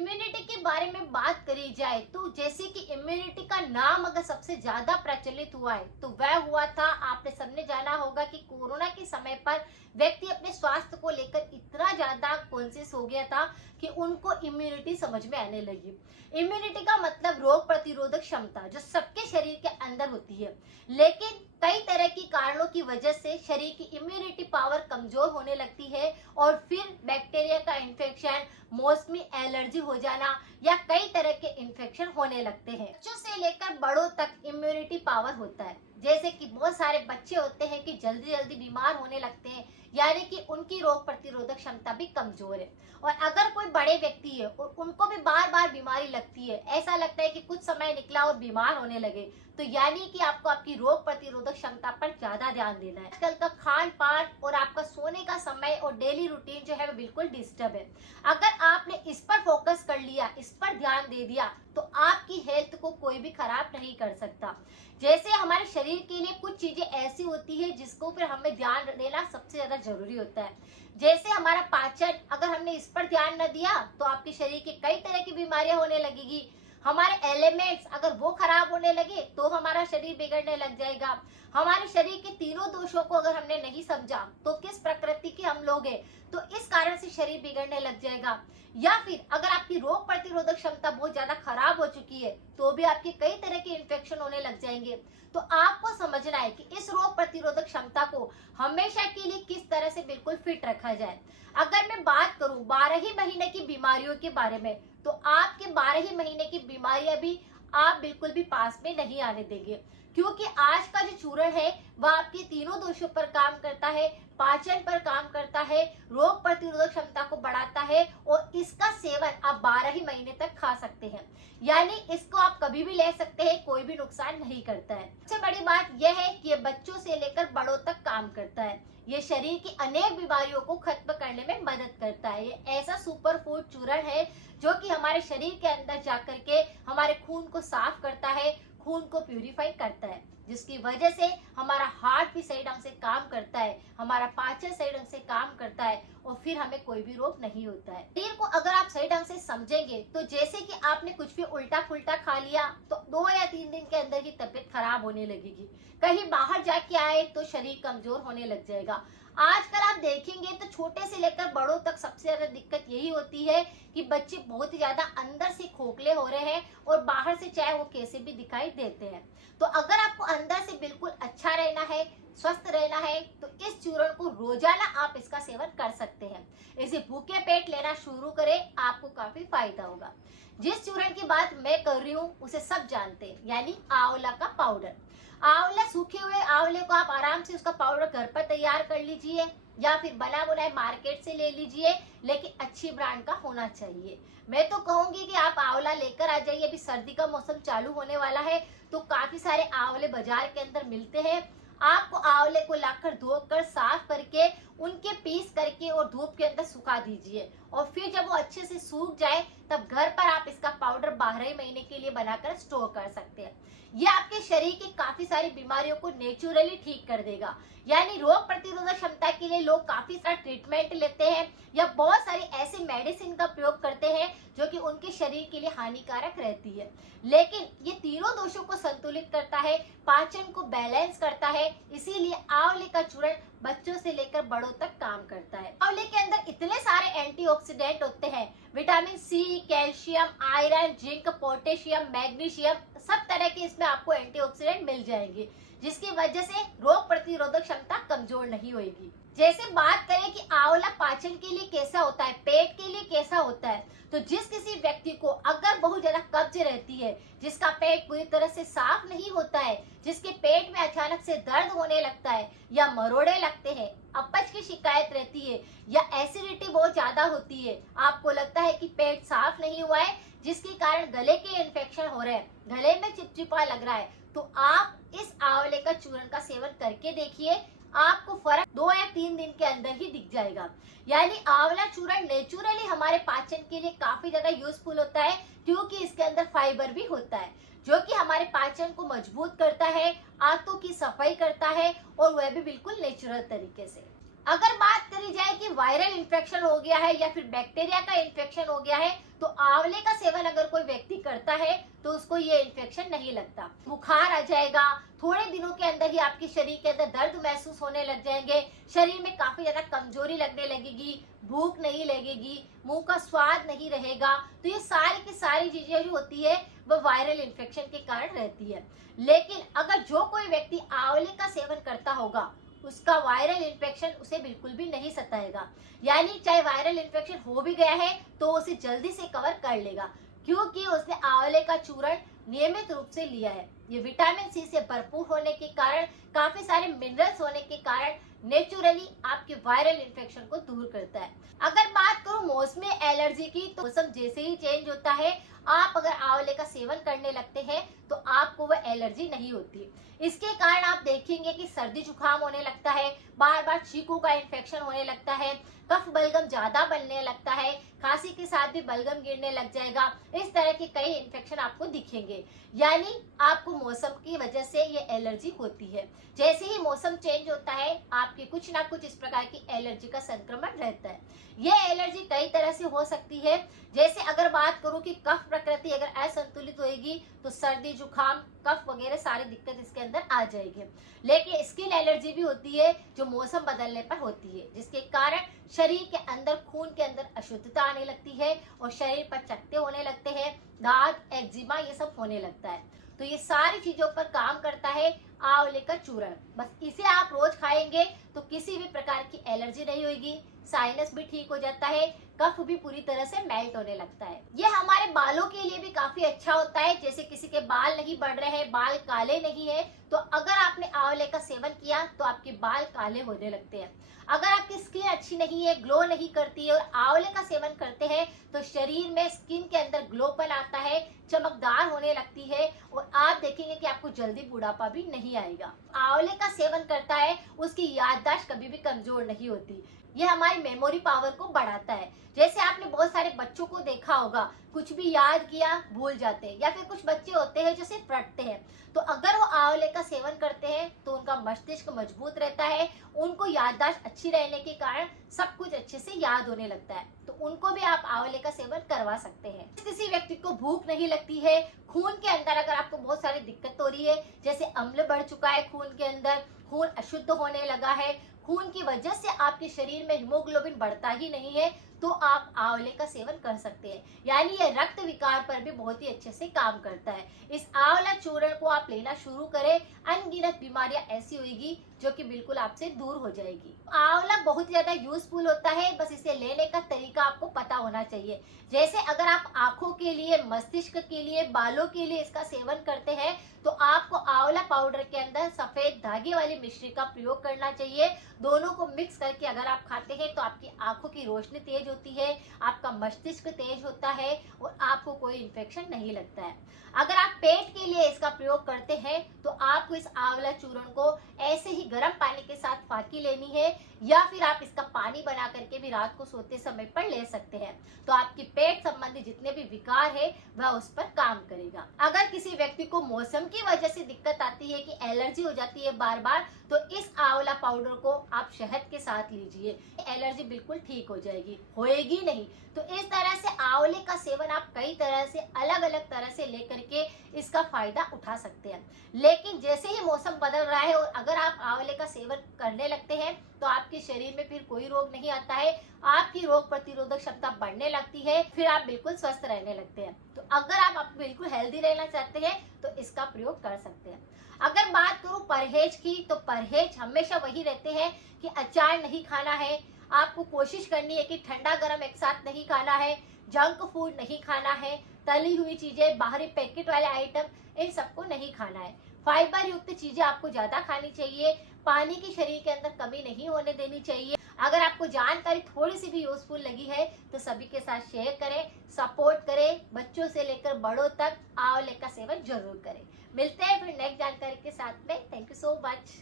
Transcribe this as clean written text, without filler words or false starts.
Immunity के बारे में बात करी जाए तो जैसे कि इम्यूनिटी का नाम अगर सबसे ज्यादा प्रचलित हुआ है तो वह हुआ था, आपने सबने जाना होगा कि कोरोना के समय पर व्यक्ति अपने स्वास्थ्य को लेकर इतना ज्यादा कॉन्शियस हो गया था कि उनको इम्यूनिटी समझ में आने लगी। इम्यूनिटी का मतलब रोग प्रतिरोधक क्षमता जो सबके शरीर के अंदर होती है, लेकिन कई तरह की कारणों की वजह से शरीर की इम्यूनिटी पावर कमजोर होने लगती है और फिर बैक्टीरिया का इन्फेक्शन, मौसमी एलर्जी हो जाना या कई तरह के इन्फेक्शन होने लगते हैं। बच्चों से लेकर बड़ों तक इम्यूनिटी पावर होता है। जैसे कि बहुत सारे बच्चे होते हैं कि जल्दी जल्दी बीमार होने लगते हैं, यानी कि उनकी रोग प्रतिरोधक क्षमता भी कमजोर है। और अगर कोई बड़े व्यक्ति है और उनको भी बार बार बीमारी लगती है, ऐसा लगता है कि कुछ समय निकला और बीमार होने लगे, तो यानी कि आपको आपकी रोग प्रतिरोधक क्षमता पर ज्यादा ध्यान देना है। आजकल का खान पान और आपका सोने का समय और डेली रूटीन जो है वो बिल्कुल डिस्टर्ब है। अगर आपने इस पर फोकस कर लिया, इस पर ध्यान दे दिया, तो आपकी हेल्थ को कोई भी खराब नहीं कर सकता। जैसे हमारे शरीर के लिए कुछ चीजें ऐसी होती है जिसको फिर हमें ध्यान देना सबसे ज्यादा जरूरी होता है। जैसे हमारा पाचन, अगर हमने इस पर ध्यान न दिया तो आपके शरीर की कई तरह की बीमारियां होने लगेगी। हमारे एलिमेंट्स अगर वो खराब होने लगे तो हमारा शरीर बिगड़ने लग जाएगा। हमारे शरीर के तीनों दोषों को अगर हमने नहीं समझा तो किस प्रकृति के हम लोग हैं, तो इस कारण से शरीर बिगड़ने लग जाएगा। या फिर अगर आपकी रोग प्रतिरोधक क्षमता बहुत ज्यादा खराब हो चुकी है तो भी आपके कई तरह के इन्फेक्शन होने लग जाएंगे। तो आपको समझना है कि इस रोग प्रतिरोधक क्षमता को हमेशा के लिए किस तरह से बिल्कुल फिट रखा जाए। अगर मैं बात करूं 12 ही महीने की बीमारियों के बारे में, तो आपके 12 ही महीने की बीमारियां भी आप बिल्कुल भी पास में नहीं आने देंगे, क्योंकि आज का जो चूर्ण है वह आपके तीनों दोषों पर काम करता है, पाचन पर काम करता है, रोग प्रतिरोधक क्षमता को बढ़ाता है और इसका सेवन आप 12 ही महीने तक खा सकते हैं। यानी इसको आप कभी भी ले सकते हैं, कोई भी नुकसान नहीं करता है। सबसे बड़ी बात यह है कि ये बच्चों से लेकर बड़ों तक काम करता है। ये शरीर की अनेक बीमारियों को खत्म करने में मदद करता है। ये ऐसा सुपर फूड चूर्ण है जो कि हमारे शरीर के अंदर जाकर के हमारे खून को साफ करता है, खून को प्यूरिफाई करता है, जिसकी वजह से हमारा हार्ट भी सही ढंग से काम करता है, हमारा पाचन सही ढंग से काम करता है और फिर हमें कोई भी रोग नहीं होता है। शरीर को अगर आप सही ढंग से समझेंगे तो जैसे कि आपने कुछ भी उल्टा पुल्टा खा लिया तो 2 या 3 दिन के अंदर ही तबीयत खराब होने लगेगी। कहीं बाहर जाके आए तो शरीर कमजोर होने लग जाएगा। आजकल आप देखेंगे तो छोटे से लेकर बड़ों तक सबसे ज्यादा दिक्कत यही होती है कि बच्चे बहुत ही ज्यादा अंदर से खोखले हो रहे हैं और बाहर से चाहे वो कैसे भी दिखाई देते हैं। तो अगर आपको अंदर से बिल्कुल अच्छा रहना है, स्वस्थ रहना है, तो इस चूर्ण को रोजाना आप इसका सेवन कर सकते हैं। इसे भूखे पेट लेना शुरू करें, आपको काफी फायदा होगा। जिस चूर्ण की बात मैं कर रही हूँ उसे सब जानते हैं, यानी आंवला का पाउडर। आंवला, सूखे हुए आंवले को आप आराम से उसका पाउडर घर पर तैयार कर लीजिए या फिर बना बनाए मार्केट से ले लीजिए, लेकिन अच्छी ब्रांड का होना चाहिए। मैं तो कहूंगी कि आप आंवला लेकर आ जाइए। अभी सर्दी का मौसम चालू होने वाला है तो काफी सारे आंवले बाजार के अंदर मिलते हैं। आपको आंवले को लाकर धोकर साफ करके उनके पीस करके और धूप के अंदर सुखा दीजिए और फिर जब वो अच्छे से सूख जाए तब घर पर आप इसका पाउडर 12 ही महीने के लिए बनाकर स्टोर कर सकते हैं। ये आपके शरीर की काफी सारी बीमारियों को नेचुरली ठीक कर देगा। यानी रोग प्रतिरोधक क्षमता के लिए लोग काफी सारा ट्रीटमेंट लेते हैं या बहुत सारी ऐसी मेडिसिन का प्रयोग करते हैं जो कि उनके शरीर के लिए हानिकारक रहती है, लेकिन ये तीनों दोषों को संतुलित करता है, पाचन को बैलेंस करता है। इसीलिए आंवले का चूर्ण बच्चों से लेकर बड़ों तक काम करता है। आंवले के अंदर इतने सारे एंटीऑक्सीडेंट होते हैं, vitamin C, calcium, iron, zinc, potassium, magnesium, सब तरह के इसमें आपको एंटीऑक्सीडेंट मिल जाएंगे, जिसकी वजह से रोग प्रतिरोधक क्षमता कमजोर नहीं होगी। जैसे बात करें कि आंवला पाचन के लिए कैसा होता है, पेट के लिए कैसा होता है, तो जिस किसी व्यक्ति को अगर बहुत ज्यादा कब्ज रहती है, जिसका पेट पूरी तरह से साफ नहीं होता है, जिसके पेट में अचानक से दर्द होने लगता है या मरोड़े लगते हैं, अपच की शिकायत रहती है या एसिडिटी बहुत ज्यादा होती है, आपको लगता है कि पेट साफ नहीं हुआ है जिसके कारण गले के इन्फेक्शन हो रहे हैं, गले में चिपचिपा लग रहा है, तो आप इस आंवले का चूर्ण का सेवन करके देखिए। आपको फर्क 2 या 3 दिन के अंदर ही दिख जाएगा। यानी आंवला चूर्ण नेचुरली हमारे पाचन के लिए काफी ज्यादा यूजफुल होता है, क्योंकि इसके अंदर फाइबर भी होता है जो कि हमारे पाचन को मजबूत करता है, आंतों की सफाई करता है और वह भी बिल्कुल नेचुरल तरीके से। अगर बात करी जाए कि वायरल इन्फेक्शन हो गया है या फिर बैक्टीरिया का इन्फेक्शन हो गया है, तो आंवले का सेवन अगर कोई व्यक्ति करता है तो उसको ये इन्फेक्शन नहीं लगता। बुखार आ जाएगा, थोड़े दिनों के अंदर ही आपके शरीर के अंदर दर्द महसूस होने लग जाएंगे, शरीर में काफी ज्यादा कमजोरी लगने लगेगी, भूख नहीं लगेगी, मुंह का स्वाद नहीं रहेगा। तो ये सारी की सारी चीजें जो होती है वो वायरल इन्फेक्शन के कारण रहती है। लेकिन अगर जो कोई व्यक्ति आंवले का सेवन करता होगा, उसका वायरल इन्फेक्शन उसे बिल्कुल भी नहीं सताएगा। यानी चाहे वायरल इन्फेक्शन हो भी गया है तो उसे जल्दी से कवर कर लेगा, क्योंकि उसने आंवले का चूर्ण नियमित रूप से लिया है। ये विटामिन सी से भरपूर होने के कारण, काफी सारे मिनरल्स होने के कारण नेचुरली आपके वायरल इन्फेक्शन को दूर करता है। अगर बात करूं मौसमी एलर्जी की, तो मौसम जैसे ही चेंज होता है, आप अगर आंवले का सेवन करने लगते हैं तो आपको वह एलर्जी नहीं होती। इसके कारण आप देखेंगे कि सर्दी जुकाम होने लगता है, बार बार छींकों का इन्फेक्शन होने लगता है, कफ बलगम ज्यादा बनने लगता है, खांसी के साथ भी बलगम गिरने लग जाएगा। इस तरह के कई इन्फेक्शन आपको दिखेंगे। यानी आपको मौसम की वजह से ये एलर्जी होती है। जैसे ही मौसम चेंज होता है, आपके कुछ ना कुछ इस प्रकार की एलर्जी का संक्रमण रहता है। ये एलर्जी कई तरह से हो सकती है। जैसे अगर बात करूं कि कफ प्रकृति अगर असंतुलित होगी तो सर्दी जुकाम कफ वगैरह सारी दिक्कत इसके अंदर आ जाएगी। लेकिन स्किन एलर्जी भी होती है जो मौसम बदलने पर होती है, जिसके कारण शरीर के अंदर खून के अंदर अशुद्धता आने लगती है और शरीर पर चकत्ते होने लगते हैं, दाग, एक्जिमा ये सब होने लगता है। तो ये सारी चीजों पर काम करता है आंवले का चूर्ण। बस इसे आप रोज खाएंगे तो किसी भी प्रकार की एलर्जी नहीं होगी, साइनस भी ठीक हो जाता है, कफ भी पूरी तरह से मेल्ट होने लगता है। ये हमारे बालों के लिए भी काफी अच्छा होता है। जैसे किसी के बाल नहीं बढ़ रहे हैं, बाल काले नहीं है, तो अगर आपने आंवले का सेवन किया तो आपके बाल काले होने लगते हैं। अगर आपकी स्किन अच्छी नहीं है, ग्लो नहीं करती है और आंवले का सेवन करते हैं तो शरीर में स्किन के अंदर ग्लोपन आता है, चमकदार होने लगती है और आप देखेंगे कि आपको जल्दी बुढ़ापा भी नहीं आएगा। आंवले का सेवन करता है उसकी याददाश्त कभी भी कमजोर नहीं होती। ये हमारी मेमोरी पावर को बढ़ाता है। जैसे आपने बहुत सारे बच्चों को देखा होगा, कुछ भी याद किया भूल जाते हैं, या फिर कुछ बच्चे होते हैं जो सिर्फ रटते हैं। तो अगर वो आंवले का सेवन करते हैं तो उनका मस्तिष्क मजबूत रहता है, उनको याददाश्त अच्छी रहने के कारण सब कुछ अच्छे से याद होने लगता है। तो उनको भी आप आंवले का सेवन करवा सकते हैं। किसी व्यक्ति को भूख नहीं लगती है, खून के अंदर अगर आपको बहुत सारी दिक्कत हो रही है, जैसे अम्ल बढ़ चुका है खून के अंदर, खून अशुद्ध होने लगा है, खून की वजह से आपके शरीर में हीमोग्लोबिन बढ़ता ही नहीं है, तो आप आंवले का सेवन कर सकते हैं। यानी ये रक्त विकार पर भी बहुत ही अच्छे से काम करता है। इस आंवला चूर्ण को आप लेना शुरू करें, अनगिनत बीमारियां ऐसी होगी जो कि बिल्कुल आपसे दूर हो जाएगी। आंवला बहुत ही ज्यादा यूजफुल होता है, बस इसे लेने का तरीका आपको पता होना चाहिए। जैसे अगर आप आंखों के लिए, मस्तिष्क के लिए, बालों के लिए इसका सेवन करते हैं तो आपको आंवला पाउडर के अंदर सफेद धागे वाली मिश्री का प्रयोग करना चाहिए। दोनों को मिक्स करके अगर आप खाते हैं तो आपकी आंखों की रोशनी तेज होती है, आपका मस्तिष्क तेज होता है और आपको कोई इन्फेक्शन नहीं लगता है। अगर आप पेट के लिए इसका प्रयोग करते हैं तो आपको इस आंवला चूर्ण को ऐसे ही गर्म पानी के साथ फाकी लेनी है, या फिर आप इसका पानी बना करके भी रात को सोते समय पर ले सकते हैं। तो आपकी पेट संबंधी जितने भी विकार है वह उस पर काम करेगा। अगर किसी व्यक्ति को मौसम की वजह से दिक्कत आती है कि एलर्जी हो जाती है बार बार, तो इस आंवला पाउडर को आप शहद के साथ लीजिए, एलर्जी बिल्कुल ठीक हो जाएगी, होएगी नहीं। तो इस तरह से आंवले का सेवन आप कई तरह से, अलग अलग तरह से लेकर के इसका फायदा उठा सकते हैं। लेकिन जैसे ही मौसम बदल रहा है और अगर आप आंवले का सेवन करने लगते हैं तो आपके शरीर में फिर कोई रोग नहीं आता है, आपकी रोग प्रतिरोधक क्षमता बढ़ने लगती है, फिर आप बिल्कुल स्वस्थ रहने लगते हैं। तो अगर आप बिल्कुल हेल्दी रहना चाहते हैं तो इसका प्रयोग कर सकते हैं। अगर बात करूं परहेज की, तो परहेज हमेशा वही रहते हैं कि अचार नहीं खाना है, आपको कोशिश करनी है कि ठंडा गर्म एक साथ नहीं खाना है, जंक फूड नहीं खाना है, तली हुई चीजें, बाहरी पैकेट वाले आइटम इन सबको नहीं खाना है। फाइबर युक्त चीजें आपको ज्यादा खानी चाहिए, पानी की शरीर के अंदर कमी नहीं होने देनी चाहिए। अगर आपको जानकारी थोड़ी सी भी यूजफुल लगी है तो सभी के साथ शेयर करें, सपोर्ट करें, बच्चों से लेकर बड़ों तक आंवले का सेवन जरूर करें। मिलते हैं फिर नेक्स्ट जानकारी के साथ में। Thank you so much.